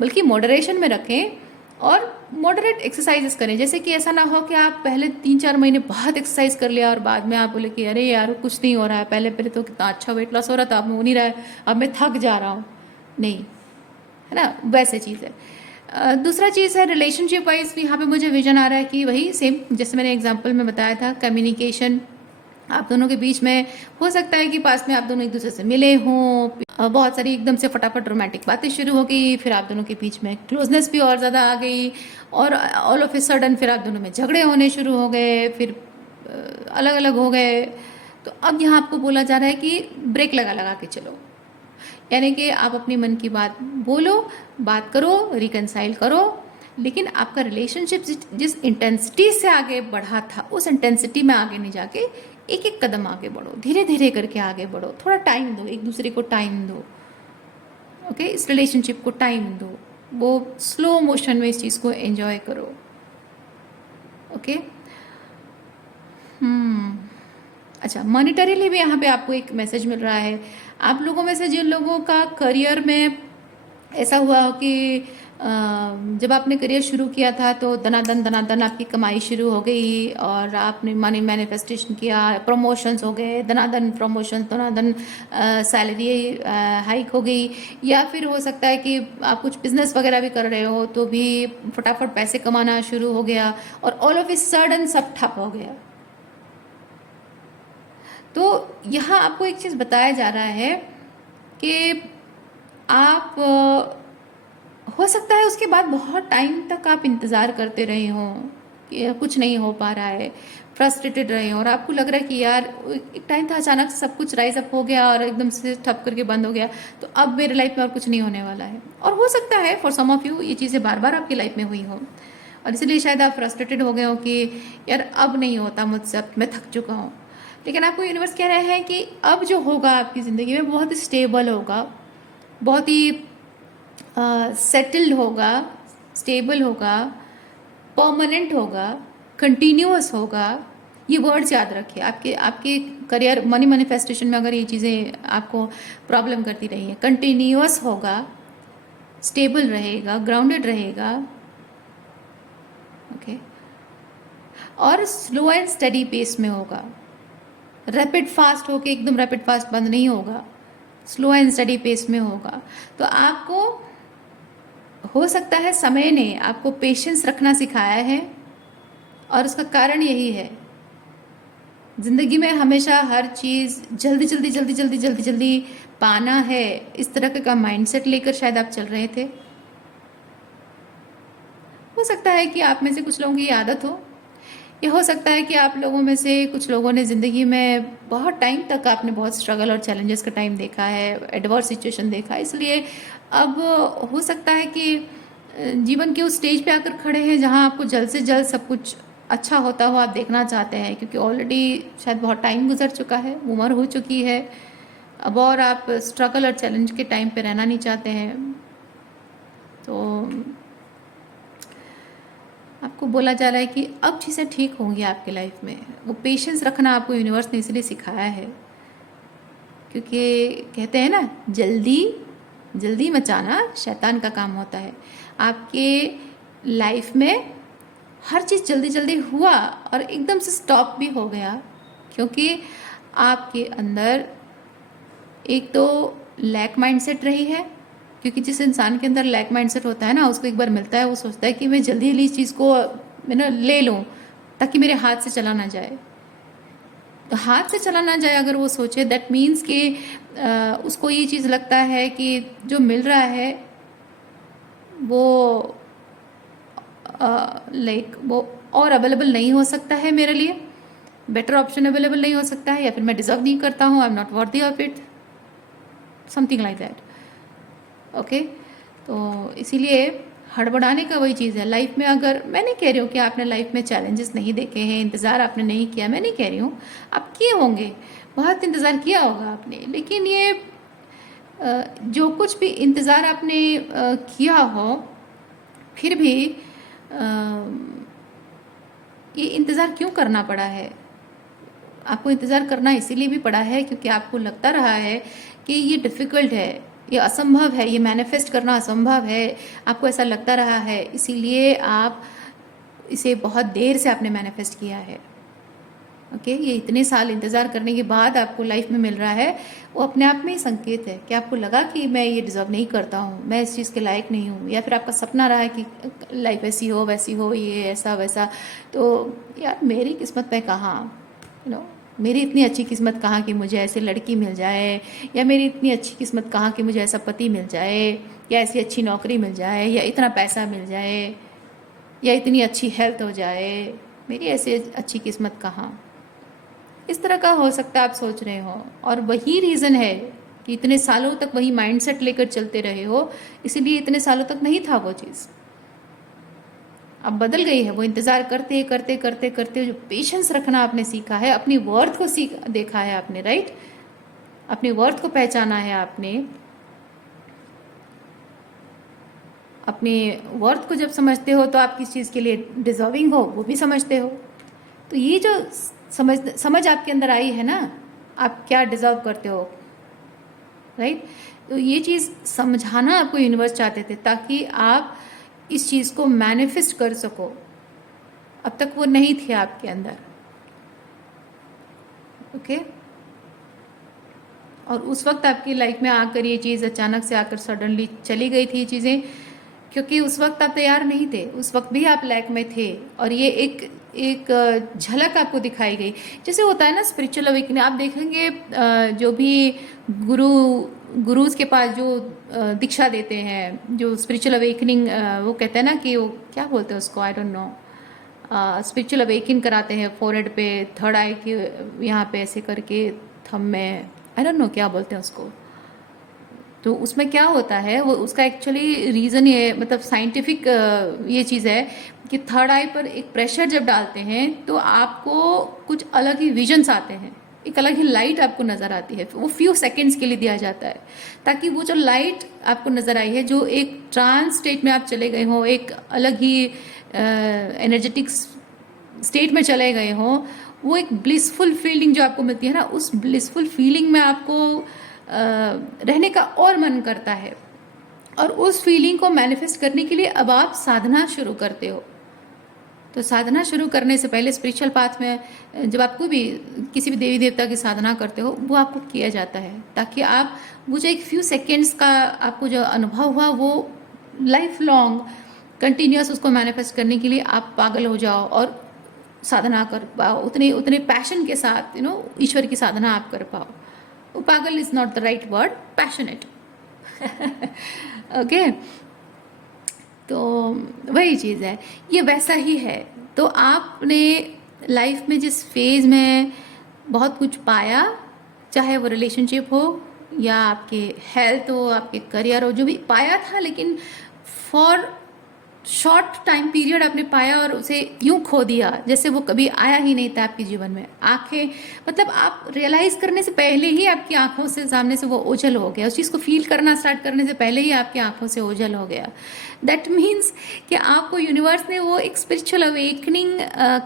बल्कि मॉडरेशन में रखें और मॉडरेट एक्सरसाइजेस करें। जैसे कि ऐसा ना हो कि आप पहले 3-4 महीने बहुत एक्सरसाइज कर लिया और बाद में आप बोले कि अरे यार कुछ नहीं हो रहा है, पहले तो कितना अच्छा वेट लॉस हो रहा था, अब हो नहीं रहा है, अब मैं थक जा रहा हूँ। नहीं, है ना, वैसे चीज़ है। दूसरा चीज़ है रिलेशनशिप वाइज, यहाँ पे मुझे विजन आ रहा है कि वही सेम जैसे मैंने एग्जांपल में बताया था, कम्युनिकेशन आप दोनों के बीच में हो सकता है कि पास में आप दोनों एक दूसरे से मिले हों, बहुत सारी एकदम से फटाफट रोमांटिक बातें शुरू हो गई, फिर आप दोनों के बीच में क्लोजनेस भी और ज़्यादा आ गई, और ऑल ऑफ ए सडन फिर आप दोनों में झगड़े होने शुरू हो गए, फिर अलग अलग हो गए। तो अब यहाँ आपको बोला जा रहा है कि ब्रेक लगा लगा के चलो, यानी कि आप अपनी मन की बात बोलो, बात करो, रिकनसाइल करो, लेकिन आपका रिलेशनशिप जिस इंटेंसिटी से आगे बढ़ा था उस इंटेंसिटी में आगे नहीं जाके एक एक कदम आगे बढ़ो, धीरे धीरे करके आगे बढ़ो, थोड़ा टाइम दो, एक दूसरे को टाइम दो। ओके, इस रिलेशनशिप को टाइम दो, वो स्लो मोशन में इस चीज़ को एंजॉय करो। ओके, अच्छा, मॉनिटरीली भी यहाँ पे आपको एक मैसेज मिल रहा है। आप लोगों में से जिन लोगों का करियर में ऐसा हुआ हो कि जब आपने करियर शुरू किया था तो दनादन आपकी कमाई शुरू हो गई और आपने मनी मैनिफेस्टेशन किया, प्रमोशंस हो गए, दनादन प्रमोशन, दनादन सैलरी हाइक हो गई, या फिर हो सकता है कि आप कुछ बिजनेस वगैरह भी कर रहे हो तो भी फटाफट पैसे कमाना शुरू हो गया और ऑल ऑफ ए सडन सब ठप हो गया। तो यहाँ आपको एक चीज़ बताया जा रहा है कि आप हो सकता है उसके बाद बहुत टाइम तक आप इंतज़ार करते रहे हों कि कुछ नहीं हो पा रहा है, फ्रस्ट्रेटेड रहे हों, और आपको लग रहा है कि यार एक टाइम था अचानक सब कुछ राइज अप हो गया और एकदम से ठप करके बंद हो गया, तो अब मेरे लाइफ में और कुछ नहीं होने वाला है। और हो सकता है फॉर सम ऑफ यू ये चीज़ें बार बार आपकी लाइफ में हुई हो और इसलिए शायद आप फ्रस्ट्रेटेड हो गए हो कि यार अब नहीं होता मुझसे, अब मैं थक चुका हूँ। लेकिन आपको यूनिवर्स कह रहे हैं कि अब जो होगा आपकी ज़िंदगी में बहुत ही स्टेबल होगा, बहुत ही सेटल्ड होगा, स्टेबल होगा, परमानेंट होगा, कंटिन्यूअस होगा। ये वर्ड्स याद रखिए। आपके आपके करियर मनी मैनिफेस्टेशन में अगर ये चीज़ें आपको प्रॉब्लम करती रही हैं, कंटिन्यूअस होगा, स्टेबल रहेगा, ग्राउंडेड रहेगा। ओके, और स्लो एंड स्टडी पेस में होगा, रैपिड फास्ट होके एकदम रैपिड फास्ट बंद नहीं होगा, स्लो एंड स्टडी पेस में होगा। तो आपको हो सकता है समय ने आपको पेशेंस रखना सिखाया है और उसका कारण यही है, ज़िंदगी में हमेशा हर चीज़ जल्दी जल्दी जल्दी जल्दी जल्दी जल्दी पाना है, इस तरह का माइंडसेट लेकर शायद आप चल रहे थे। हो सकता है कि आप में से कुछ लोगों की आदत हो, या हो सकता है कि आप लोगों में से कुछ लोगों ने ज़िंदगी में बहुत टाइम तक आपने बहुत स्ट्रगल और चैलेंजेस का टाइम देखा है, एडवर्स सिचुएशन देखा है, इसलिए अब हो सकता है कि जीवन के उस स्टेज पे आकर खड़े हैं जहां आपको जल्द से जल्द सब कुछ अच्छा होता हो आप देखना चाहते हैं, क्योंकि ऑलरेडी शायद बहुत टाइम गुजर चुका है, उम्र हो चुकी है अब, और आप स्ट्रगल और चैलेंज के टाइम पे रहना नहीं चाहते हैं। तो आपको बोला जा रहा है कि अब चीज़ें ठीक होंगी आपकी लाइफ में। वो पेशेंस रखना आपको यूनिवर्स ने इसलिए सिखाया है, क्योंकि कहते हैं ना, जल्दी जल्दी मचाना शैतान का काम होता है। आपके लाइफ में हर चीज़ जल्दी जल्दी हुआ और एकदम से स्टॉप भी हो गया, क्योंकि आपके अंदर एक तो लैक माइंडसेट रही है, क्योंकि जिस इंसान के अंदर लैक माइंडसेट होता है ना, उसको एक बार मिलता है वो सोचता है कि मैं जल्दी जल्दी इस चीज़ को मैं ना ले लूँ ताकि मेरे हाथ से चला ना जाए। तो हाथ से चला ना जाए अगर वो सोचे, दैट मीन्स कि उसको ये चीज़ लगता है कि जो मिल रहा है वो लाइक वो और अवेलेबल नहीं हो सकता है मेरे लिए, बेटर ऑप्शन अवेलेबल नहीं हो सकता है, या फिर मैं डिजर्व नहीं करता हूँ, I am not worthy of it, something like that. Okay, तो इसीलिए हड़बड़ाने का वही चीज़ है लाइफ में। अगर मैं नहीं कह रही हूँ कि आपने लाइफ में चैलेंजेस नहीं देखे हैं, इंतज़ार आपने नहीं किया, मैं नहीं कह रही हूँ, आप किए होंगे, बहुत इंतज़ार किया होगा आपने, लेकिन ये जो कुछ भी इंतज़ार आपने किया हो, फिर भी ये इंतज़ार क्यों करना पड़ा है? आपको इंतज़ार करना इसीलिए भी पड़ा है क्योंकि आपको लगता रहा है कि ये डिफ़िकल्ट है, ये असंभव है, ये मैनिफेस्ट करना असंभव है, आपको ऐसा लगता रहा है, इसीलिए आप इसे बहुत देर से आपने मैनिफेस्ट किया है। ओके ये इतने साल इंतज़ार करने के बाद आपको लाइफ में मिल रहा है, वो अपने आप में ही संकेत है कि आपको लगा कि मैं ये डिज़र्व नहीं करता हूँ, मैं इस चीज़ के लायक नहीं हूँ, या फिर आपका सपना रहा है कि लाइफ ऐसी हो वैसी हो, ये ऐसा वैसा। तो यार मेरी किस्मत में कहाँ, मेरी इतनी अच्छी किस्मत कहाँ कि मुझे ऐसी लड़की मिल जाए, या मेरी इतनी अच्छी किस्मत कहाँ कि मुझे ऐसा पति मिल जाए, या ऐसी अच्छी नौकरी मिल जाए, या इतना पैसा मिल जाए, या इतनी अच्छी हेल्थ हो जाए। मेरी ऐसी अच्छी किस्मत कहाँ। इस तरह का हो सकता है आप सोच रहे हो, और वही रीज़न है कि इतने सालों तक वही माइंडसेट लेकर चलते रहे हो, इसीलिए इतने सालों तक नहीं था वो चीज़। अब बदल गई है, वो इंतज़ार करते करते करते करते जो पेशेंस रखना आपने सीखा है, अपनी वर्थ को देखा है आपने, राइट, अपनी वर्थ को पहचाना है आपने। अपने वर्थ को जब समझते हो तो आप किस चीज़ के लिए डिजर्विंग हो वो भी समझते हो। तो ये जो समझ आपके अंदर आई है ना, आप क्या डिजर्व करते हो, राइट। तो ये चीज़ समझाना आपको यूनिवर्स चाहते थे ताकि आप इस चीज़ को मैनिफेस्ट कर सको। अब तक वो नहीं थे आपके अंदर, ओके। और उस वक्त आपकी लाइफ में आकर ये चीज़ अचानक से आकर सडनली चली गई थी चीज़ें, क्योंकि उस वक्त आप तैयार नहीं थे, उस वक्त भी आप लैक में थे, और ये एक एक झलक आपको दिखाई गई। जैसे होता है ना स्पिरिचुअल अवेकनिंग, आप देखेंगे जो भी गुरुज के पास जो दीक्षा देते हैं, जो स्पिरिचुअल अवेकनिंग, वो कहते हैं ना कि वो क्या बोलते हैं उसको, I don't know, spiritual awakening कराते हैं फोरहेड पे, थर्ड आई के यहाँ पे ऐसे करके, थंब में, आई डोंट नो क्या बोलते हैं उसको। तो उसमें क्या होता है, वो उसका एक्चुअली रीज़न ये, मतलब साइंटिफिक ये चीज़ है कि थर्ड आई पर एक प्रेशर जब डालते हैं तो आपको कुछ अलग ही विजन्स आते हैं, एक अलग ही लाइट आपको नज़र आती है। वो फ्यू सेकंड्स के लिए दिया जाता है ताकि वो जो लाइट आपको नज़र आई है, जो एक ट्रांस स्टेट में आप चले गए हो, एक अलग ही एनर्जेटिक स्टेट में चले गए हो, वो एक ब्लिसफुल फीलिंग जो आपको मिलती है ना, उस ब्लिसफुल फीलिंग में आपको रहने का और मन करता है। और उस फीलिंग को मैनिफेस्ट करने के लिए अब आप साधना शुरू करते हो। तो साधना शुरू करने से पहले स्पिरिचुअल पाथ में जब आपको भी किसी भी देवी देवता की साधना करते हो, वो आपको किया जाता है ताकि आप वो जो एक फ्यू सेकेंड्स का आपको जो अनुभव हुआ वो लाइफ लॉन्ग कंटिन्यूस उसको मैनिफेस्ट करने के लिए आप पागल हो जाओ और साधना कर पाओ, उतने पैशन के साथ ईश्वर की साधना आप कर पाओ। वो पागल is not the right word, passionate. Okay, तो वही चीज़ है, ये वैसा ही है। तो आपने लाइफ में जिस फेज़ में बहुत कुछ पाया, चाहे वो रिलेशनशिप हो या आपके हेल्थ हो, आपके करियर हो, जो भी पाया था, लेकिन फॉर शॉर्ट टाइम पीरियड आपने पाया और उसे यूं खो दिया जैसे वो कभी आया ही नहीं था आपके जीवन में। आंखें, मतलब आप रियलाइज करने से पहले ही आपकी आंखों से सामने से वो ओझल हो गया, उस चीज़ को फील करना स्टार्ट करने से पहले ही आपकी आंखों से ओझल हो गया। दैट मीन्स कि आपको यूनिवर्स ने वो एक स्पिरिचुअल अवेकनिंग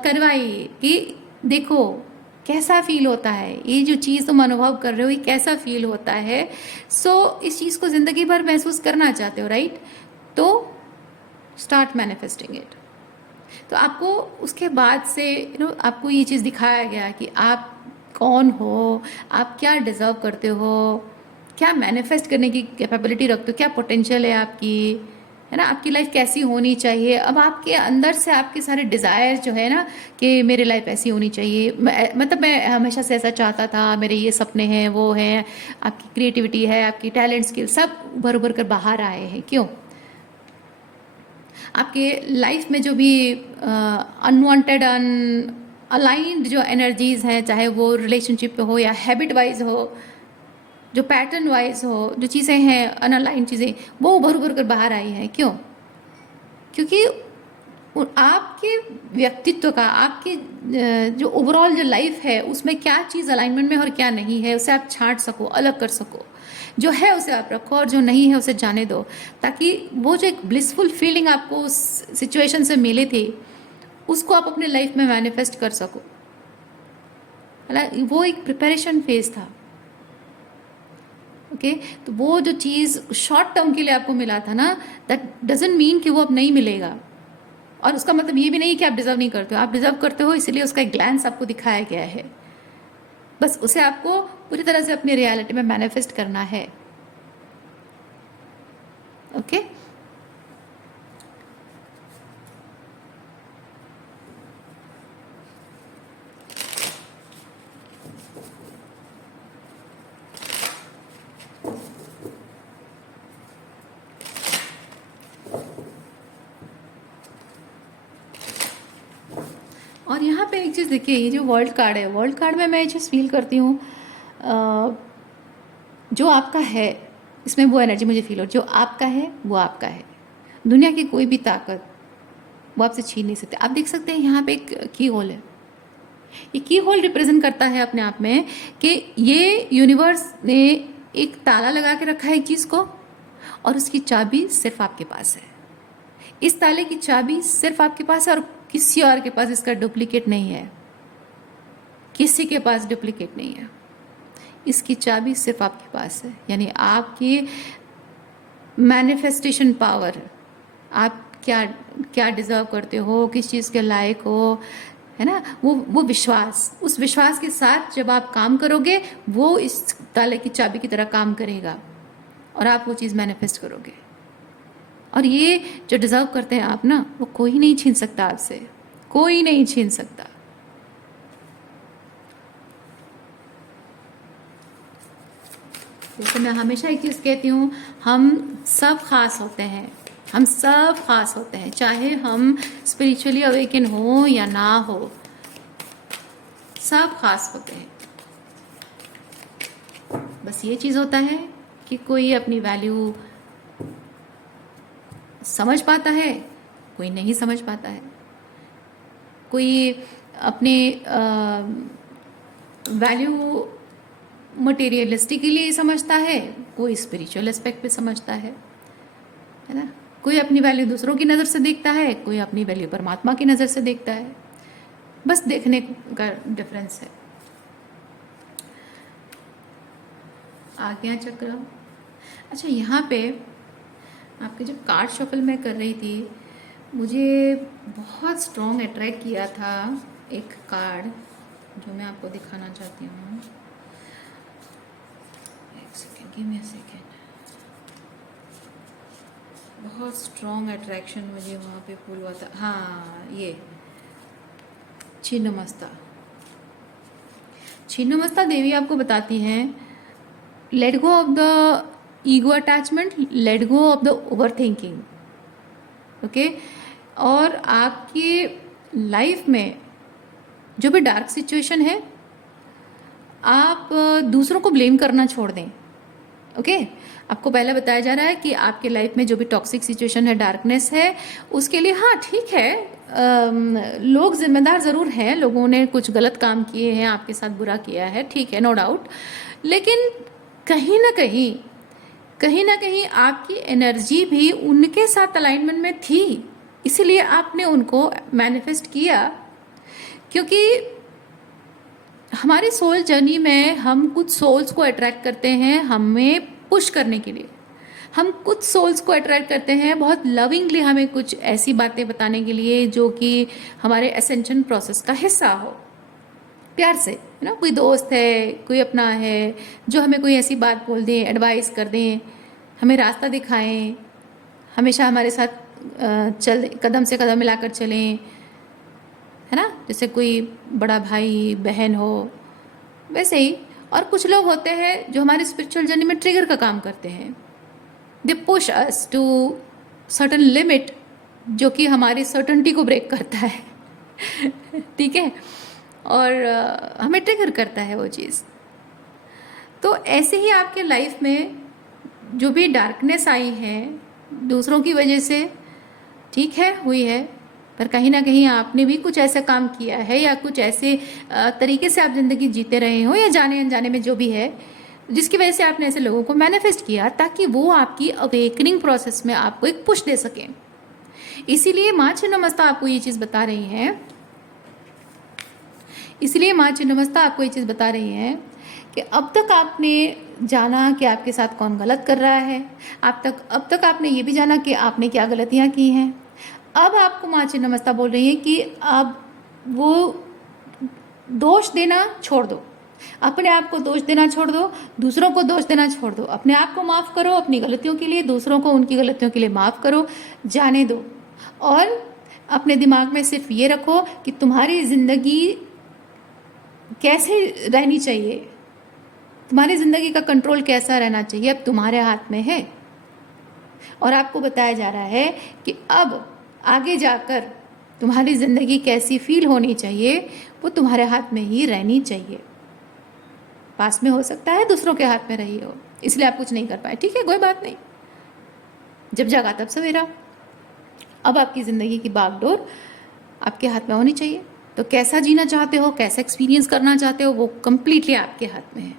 करवाई कि देखो कैसा फील होता है, ये जो चीज़ तुम अनुभव कर रहे हो ये कैसा फील होता है। सो इस चीज़ को ज़िंदगी भर महसूस करना चाहते हो, राइट। तो स्टार्ट मैनिफेस्टिंग इट। तो आपको उसके बाद से आपको ये चीज़ दिखाया गया कि आप कौन हो, आप क्या डिज़र्व करते हो, क्या मैनिफेस्ट करने की कैपेबिलिटी रखते हो, क्या पोटेंशियल है आपकी, है ना, आपकी लाइफ कैसी होनी चाहिए। अब आपके अंदर से आपके सारे डिज़ायर जो है ना कि मेरी लाइफ ऐसी होनी चाहिए, मतलब मैं हमेशा से ऐसा चाहता था, मेरे ये सपने हैं, वो हैं, आपकी क्रिएटिविटी है, आपकी टैलेंट स्किल सब उभर उभर कर बाहर आए हैं। क्यों? आपके लाइफ में जो भी अनवांटेड अलाइंड जो एनर्जीज़ हैं, चाहे वो रिलेशनशिप पे हो या हैबिट वाइज हो, जो पैटर्न वाइज हो, जो चीज़ें हैं अनअलाइंड चीज़ें, वो उभर उभर कर बाहर आई हैं। क्यों? क्योंकि आपके व्यक्तित्व का, आपके जो ओवरऑल जो लाइफ है उसमें क्या चीज़ अलाइनमेंट में और क्या नहीं है, उसे आप छांट सको, अलग कर सको। जो है उसे आप रखो और जो नहीं है उसे जाने दो, ताकि वो जो एक ब्लिसफुल फीलिंग आपको उस सिचुएशन से मिली थी उसको आप अपने लाइफ में मैनिफेस्ट कर सको। वो एक प्रिपरेशन फेज था। ओके, तो वो जो चीज़ शॉर्ट टर्म के लिए आपको मिला था ना, दैट डजंट मीन कि वो अब नहीं मिलेगा। और उसका मतलब ये भी नहीं कि आप डिजर्व नहीं करते हो, आप डिजर्व करते हो, इसीलिए उसका एक ग्लैंस आपको दिखाया गया है। बस उसे आपको पूरी तरह से अपनी रियलिटी में मैनिफेस्ट करना है। ओके और यहाँ पे एक चीज़ देखिए, ये जो वर्ल्ड कार्ड है, वर्ल्ड कार्ड में मैं ये चीज़ फील करती हूँ, जो आपका है इसमें वो एनर्जी मुझे फील हो, जो आपका है वो आपका है। दुनिया की कोई भी ताकत वो आपसे छीन नहीं सकते। आप देख सकते हैं यहाँ पे एक की होल है, ये की होल रिप्रेजेंट करता है अपने आप में कि ये यूनिवर्स ने एक ताला लगा के रखा है एक चीज़ को, और उसकी चाबी सिर्फ आपके पास है। इस ताले की चाबी सिर्फ आपके पास है और किसी और के पास इसका डुप्लीकेट नहीं है, किसी के पास डुप्लीकेट नहीं है। इसकी चाबी सिर्फ आपके पास है, यानी आपकी मैनिफेस्टेशन पावर, आप क्या क्या डिजर्व करते हो, किस चीज़ के लायक हो, है ना, वो विश्वास, उस विश्वास के साथ जब आप काम करोगे वो इस ताले की चाबी की तरह काम करेगा और आप वो चीज़ मैनिफेस्ट करोगे। और ये जो डिजर्व करते हैं आप ना, वो कोई नहीं छीन सकता आपसे, कोई नहीं छीन सकता। जैसे मैं हमेशा एक चीज़ कहती हूँ, हम सब खास होते हैं, हम सब खास होते हैं, चाहे हम स्पिरिचुअली अवेकन हो या ना हो, सब खास होते हैं। बस ये चीज़ होता है कि कोई अपनी वैल्यू समझ पाता है, कोई नहीं समझ पाता है। कोई अपने वैल्यू मटेरियलिस्टिकली समझता है, कोई स्पिरिचुअल एस्पेक्ट पे समझता है ना। कोई अपनी वैल्यू दूसरों की नज़र से देखता है, कोई अपनी वैल्यू परमात्मा की नज़र से देखता है। बस देखने का डिफरेंस है। आज्ञा चक्र। अच्छा, यहाँ पे आपके जो कार्ड शफल मैं कर रही थी, मुझे बहुत स्ट्रॉन्ग अट्रैक्ट किया था एक कार्ड, जो मैं आपको दिखाना चाहती हूँ। एक second, give me a second. बहुत स्ट्रॉन्ग अट्रैक्शन मुझे वहाँ पे फील हुआ था। हाँ, ये छिन्नमस्ता। छिन्नमस्ता देवी आपको बताती हैं, let go of the ego attachment, let go of the over thinking. Okay, और आपकी लाइफ में जो भी डार्क सिचुएशन है, आप दूसरों को ब्लेम करना छोड़ दें। ओके, आपको पहले बताया जा रहा है कि आपके लाइफ में जो भी टॉक्सिक सिचुएशन है, डार्कनेस है, उसके लिए हाँ ठीक है, लोग जिम्मेदार ज़रूर हैं, लोगों ने कुछ गलत काम किए हैं, आपके साथ बुरा किया है, ठीक है, नो डाउट। लेकिन कहीं ना कहीं आपकी एनर्जी भी उनके साथ अलाइनमेंट में थी, इसीलिए आपने उनको मैनिफेस्ट किया। क्योंकि हमारी सोल जर्नी में हम कुछ सोल्स को अट्रैक्ट करते हैं हमें पुश करने के लिए, हम कुछ सोल्स को अट्रैक्ट करते हैं बहुत लविंगली, हमें कुछ ऐसी बातें बताने के लिए जो कि हमारे असेंशन प्रोसेस का हिस्सा हो, प्यार से, है ना। कोई दोस्त है, कोई अपना है, जो हमें कोई ऐसी बात बोल दें, एडवाइस कर दें, हमें रास्ता दिखाएं, हमेशा हमारे साथ चल कदम से कदम मिलाकर चलें, है ना। जैसे कोई बड़ा भाई बहन हो, वैसे ही। और कुछ लोग होते हैं जो हमारे स्पिरिचुअल जर्नी में ट्रिगर का काम करते हैं, they push us to certain limit, जो कि हमारी सर्टनिटी को ब्रेक करता है ठीक है, और हमें ट्रिगर करता है वो चीज़। तो ऐसे ही आपके लाइफ में जो भी डार्कनेस आई है दूसरों की वजह से, ठीक है, हुई है, पर कहीं ना कहीं आपने भी कुछ ऐसा काम किया है या कुछ ऐसे तरीके से आप ज़िंदगी जीते रहे हो, या जाने अनजाने में जो भी है, जिसकी वजह से आपने ऐसे लोगों को मैनिफेस्ट किया ताकि वो आपकी अवेकनिंग प्रोसेस में आपको एक पुश दे सकें। इसीलिए माँ छिन्नमस्ता आपको ये चीज़ बता रही हैं, इसलिए माँ छिन्नमस्ता आपको ये चीज़ बता रही हैं कि अब तक आपने जाना कि आपके साथ कौन गलत कर रहा है, अब तक आपने ये भी जाना कि आपने क्या गलतियाँ की हैं। अब आपको माँ छिन्नमस्ता बोल रही है कि अब वो दोष देना छोड़ दो, अपने आप को दोष देना छोड़ दो, दूसरों को दोष देना छोड़ दो, अपने आप को माफ़ करो अपनी गलतियों के लिए, दूसरों को उनकी गलतियों के लिए माफ़ करो, जाने दो। और अपने दिमाग में सिर्फ ये रखो कि तुम्हारी ज़िंदगी कैसे रहनी चाहिए, तुम्हारी ज़िंदगी का कंट्रोल कैसा रहना चाहिए अब तुम्हारे हाथ में है। और आपको बताया जा रहा है कि अब आगे जाकर तुम्हारी ज़िंदगी कैसी फील होनी चाहिए वो तुम्हारे हाथ में ही रहनी चाहिए। पास में हो सकता है दूसरों के हाथ में रही हो, इसलिए आप कुछ नहीं कर पाए, ठीक है, कोई बात नहीं। जब जागा तब सवेरा। अब आपकी ज़िंदगी की बागडोर आपके हाथ में होनी चाहिए। तो कैसा जीना चाहते हो, कैसा एक्सपीरियंस करना चाहते हो, वो कंप्लीटली आपके हाथ में है।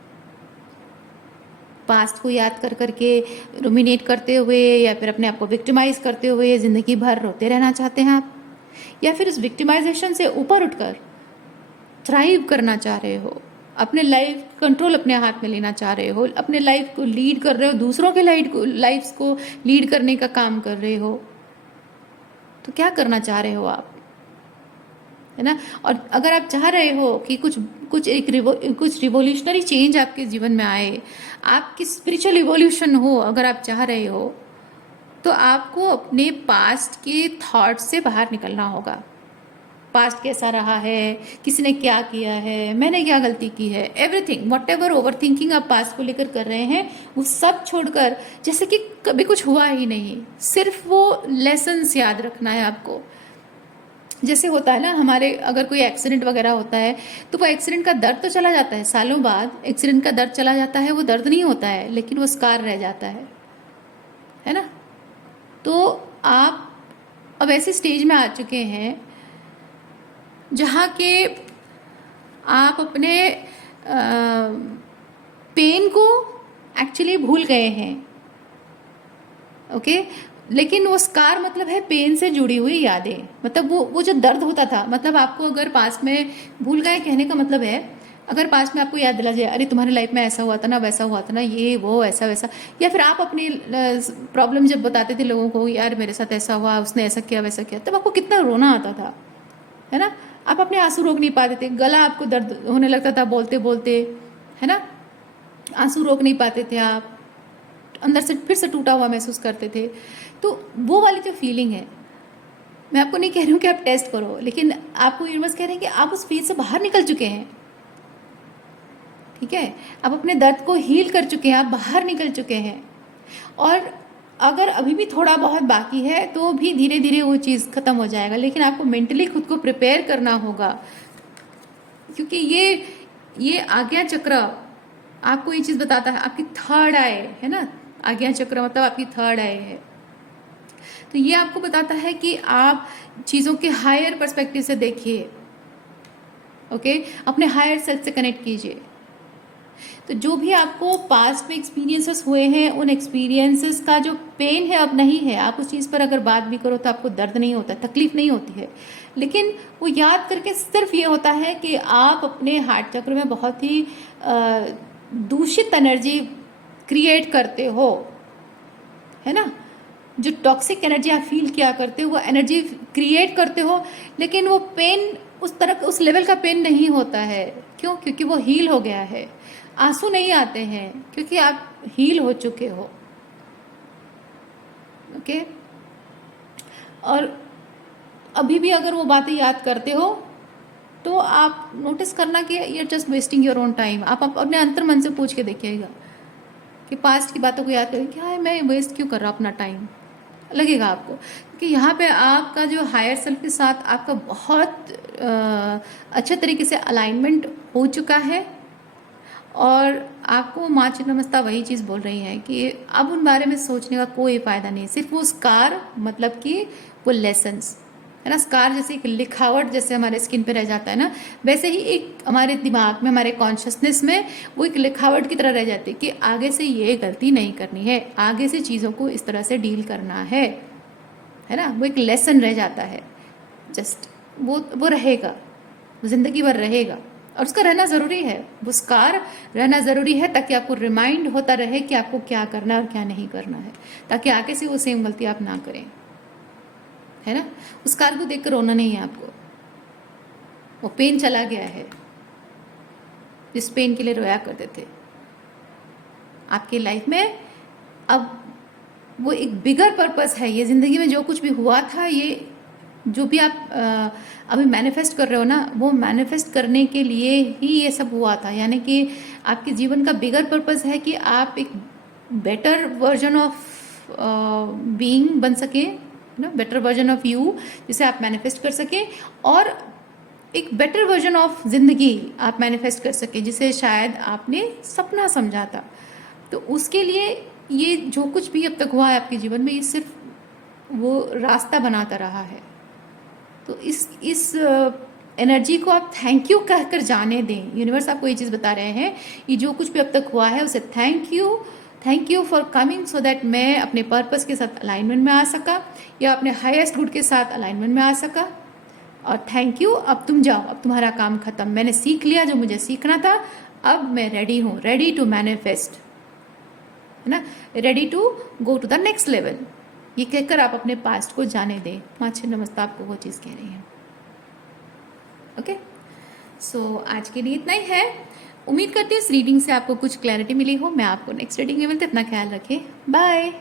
पास्ट को याद कर करके रुमिनेट करते हुए या फिर अपने आप को विक्टिमाइज करते हुए ज़िंदगी भर रोते रहना चाहते हैं आप, या फिर इस विक्टिमाइजेशन से ऊपर उठकर थ्राइव करना चाह रहे हो, अपने लाइफ कंट्रोल अपने हाथ में लेना चाह रहे हो, अपने लाइफ को लीड कर रहे हो, दूसरों के लाइफ को लीड करने का काम कर रहे हो। तो क्या करना चाह रहे हो आप, है ना। और अगर आप चाह रहे हो कि कुछ रिवोल्यूशनरी चेंज आपके जीवन में आए, आपकी स्पिरिचुअल इवोल्यूशन हो, अगर आप चाह रहे हो, तो आपको अपने पास्ट के थॉट से बाहर निकलना होगा। पास्ट कैसा रहा है, किसी ने क्या किया है, मैंने क्या गलती की है, everything, what ever over thinking आप पास्ट को लेकर कर रहे हैं, वो सब छोड़कर जैसे कि कभी कुछ हुआ ही नहीं, सिर्फ वो लेसन्स याद रखना है आपको। जैसे होता है ना, हमारे अगर कोई एक्सीडेंट वगैरह होता है तो वो एक्सीडेंट का दर्द तो चला जाता है, सालों बाद एक्सीडेंट का दर्द चला जाता है, वो दर्द नहीं होता है, लेकिन वो स्कार रह जाता है ना। तो आप अब ऐसे स्टेज में आ चुके हैं जहाँ के आप अपने पेन को एक्चुअली भूल गए हैं, ओके। लेकिन वो स्कार मतलब है पेन से जुड़ी हुई यादें, मतलब वो जो दर्द होता था, मतलब आपको अगर पास में भूल गए कहने का मतलब है, अगर पास में आपको याद दिला जाए, अरे तुम्हारी लाइफ में ऐसा हुआ था ना, वैसा हुआ था ना, ये वो ऐसा वैसा, या फिर आप अपनी प्रॉब्लम जब बताते थे लोगों को, यार मेरे साथ ऐसा हुआ, उसने ऐसा किया वैसा किया, तब आपको कितना रोना आता था, है ना। आप अपने आंसू रोक नहीं पाते थे, गला आपको दर्द होने लगता था बोलते बोलते, है ना, आंसू रोक नहीं पाते थे आप, अंदर से फिर से टूटा हुआ महसूस करते थे। तो वो वाली जो फीलिंग है, मैं आपको नहीं कह रही हूँ कि आप टेस्ट करो, लेकिन आपको यूनिवर्स कह रहे हैं कि आप उस फेज से बाहर निकल चुके हैं, ठीक है, आप अपने दर्द को हील कर चुके हैं, आप बाहर निकल चुके हैं। और अगर अभी भी थोड़ा बहुत बाकी है तो भी धीरे धीरे वो चीज़ ख़त्म हो जाएगा, लेकिन आपको मेंटली खुद को प्रिपेयर करना होगा, क्योंकि ये आज्ञा चक्र आपको ये चीज़ बताता है, आपकी थर्ड आई है ना, आज्ञा चक्र मतलब आपकी थर्ड आई है। तो ये आपको बताता है कि आप चीज़ों के हायर पर्सपेक्टिव से देखिए, ओके, अपने हायर सेल्फ से कनेक्ट कीजिए। तो जो भी आपको पास्ट में एक्सपीरियंसेस हुए हैं, उन एक्सपीरियंसेस का जो पेन है अब नहीं है, आप उस चीज़ पर अगर बात भी करो तो आपको दर्द नहीं होता, तकलीफ नहीं होती है, लेकिन वो याद करके सिर्फ ये होता है कि आप अपने हार्ट चक्र में बहुत ही दूषित एनर्जी क्रिएट करते हो, है ना। जो टॉक्सिक एनर्जी आप फील किया करते हो वो एनर्जी क्रिएट करते हो, लेकिन वो पेन उस तरह उस लेवल का पेन नहीं होता है। क्यों? क्योंकि वो हील हो गया है। आंसू नहीं आते हैं क्योंकि आप हील हो चुके हो, ओके। और अभी भी अगर वो बातें याद करते हो तो आप नोटिस करना कि you are just wasting your own time. आप अपने अंतर मन से पूछ के देखिएगा कि पास्ट की बातों को याद करें, क्या है मैं वेस्ट क्यों कर रहा हूँ अपना टाइम, लगेगा आपको। क्योंकि यहाँ पे आपका जो हायर सेल्फ के साथ आपका बहुत अच्छे तरीके से अलाइनमेंट हो चुका है, और आपको माँ छिन्नमस्ता वही चीज़ बोल रही है कि अब उन बारे में सोचने का कोई फ़ायदा नहीं। सिर्फ वो स्कार मतलब कि वो लेसन्स, है ना। स्कार जैसे एक लिखावट जैसे हमारे स्किन पे रह जाता है ना, वैसे ही एक हमारे दिमाग में, हमारे कॉन्शियसनेस में वो एक लिखावट की तरह रह जाती है कि आगे से ये गलती नहीं करनी है, आगे से चीज़ों को इस तरह से डील करना है ना। वो एक लेसन रह जाता है, जस्ट वो रहेगा, ज़िंदगी भर रहेगा, और उसका रहना ज़रूरी है, वो स्कार रहना ज़रूरी है, ताकि आपको रिमाइंड होता रहे कि आपको क्या करना है और क्या नहीं करना है, ताकि आगे से वो सेम गलती आप ना करें, है ना। उस कार को देखकर रोना नहीं है आपको, वो पेन चला गया है जिस पेन के लिए रोया करते थे आपकी लाइफ में। अब वो एक बिगर पर्पस है, ये ज़िंदगी में जो कुछ भी हुआ था, ये जो भी आप अभी मैनिफेस्ट कर रहे हो ना, वो मैनिफेस्ट करने के लिए ही ये सब हुआ था। यानी कि आपके जीवन का बिगर पर्पस है कि आप एक बेटर वर्जन ऑफ बीइंग बन सके ना, बेटर वर्जन ऑफ यू, जिसे आप मैनिफेस्ट कर सके, और एक बेटर वर्जन ऑफ ज़िंदगी आप मैनिफेस्ट कर सके जिसे शायद आपने सपना समझा था। तो उसके लिए ये जो कुछ भी अब तक हुआ है आपके जीवन में, ये सिर्फ वो रास्ता बनाता रहा है। तो इस एनर्जी को आप थैंक यू कहकर जाने दें। यूनिवर्स आपको ये चीज़ बता रहे हैं, ये जो कुछ भी अब तक हुआ है उसे thank you for coming, so that मैं अपने पर्पस के साथ अलाइनमेंट में आ सका, या अपने हाईएस्ट गुड के साथ अलाइनमेंट में आ सका। और थैंक यू, अब तुम जाओ, अब तुम्हारा काम खत्म, मैंने सीख लिया जो मुझे सीखना था, अब मैं रेडी हूँ, रेडी टू मैनिफेस्ट, है ना, ready to go to the next level. ये कहकर आप अपने पास्ट को जाने दें। माँ अच्छे नमस्ते आपको वो चीज़ कह रही है। ओके, सो आज के लिए इतना ही है। उम्मीद करती हूँ इस रीडिंग से आपको कुछ क्लैरिटी मिली हो। मैं आपको नेक्स्ट रीडिंग में मिलते, अपना ख्याल रखें, बाय।